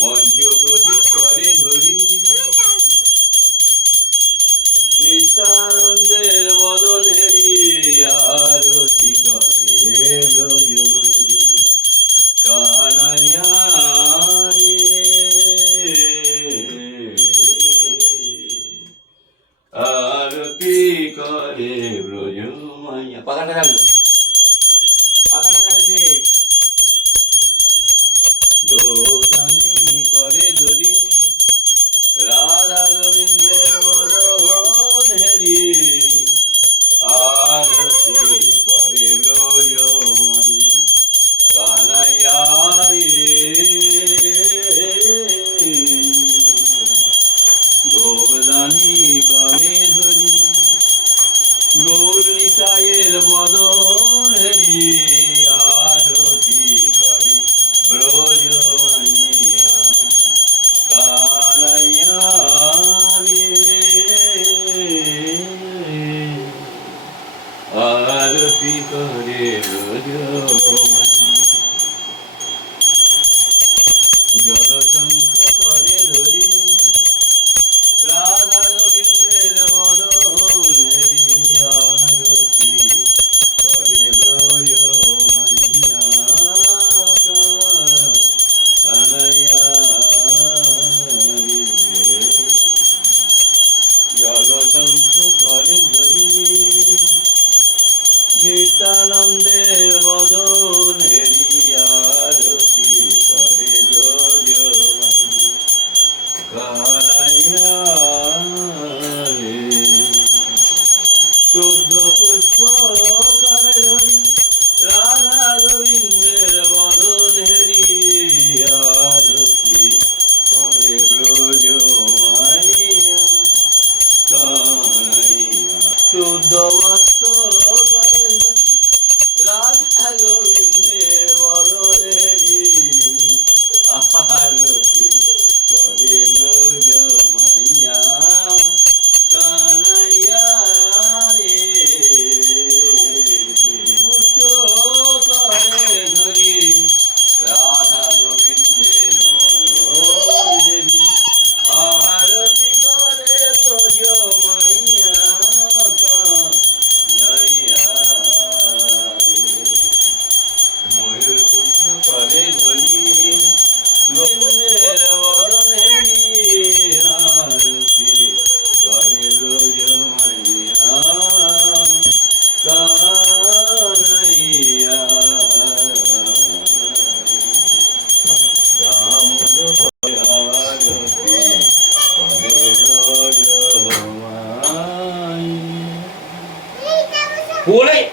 পঞ্চপ্রদীপ করে ধরি। নিত্যানন্দের বদন হেরি আরতি করে ব্রজমাই কানায়ারে। আরতি করে ব্রজমাইয়া পাখাটা Sim. করে জলচন্দ্র করে ধরি রাধা গোবিন্দের বদল আরতি করে ব্রয় মাইয়া আনাইয়া জলচন্দ্র করে ধরি। নিতানন্দে বদন হেরিয়ারতি করে শুদ্ধ পুষ্প ধরি রাধা গোবিন্দের বদন হেরিয়ারতি করে ব্রজ মাইয়া শুদ্ধ বস্ত্র 不累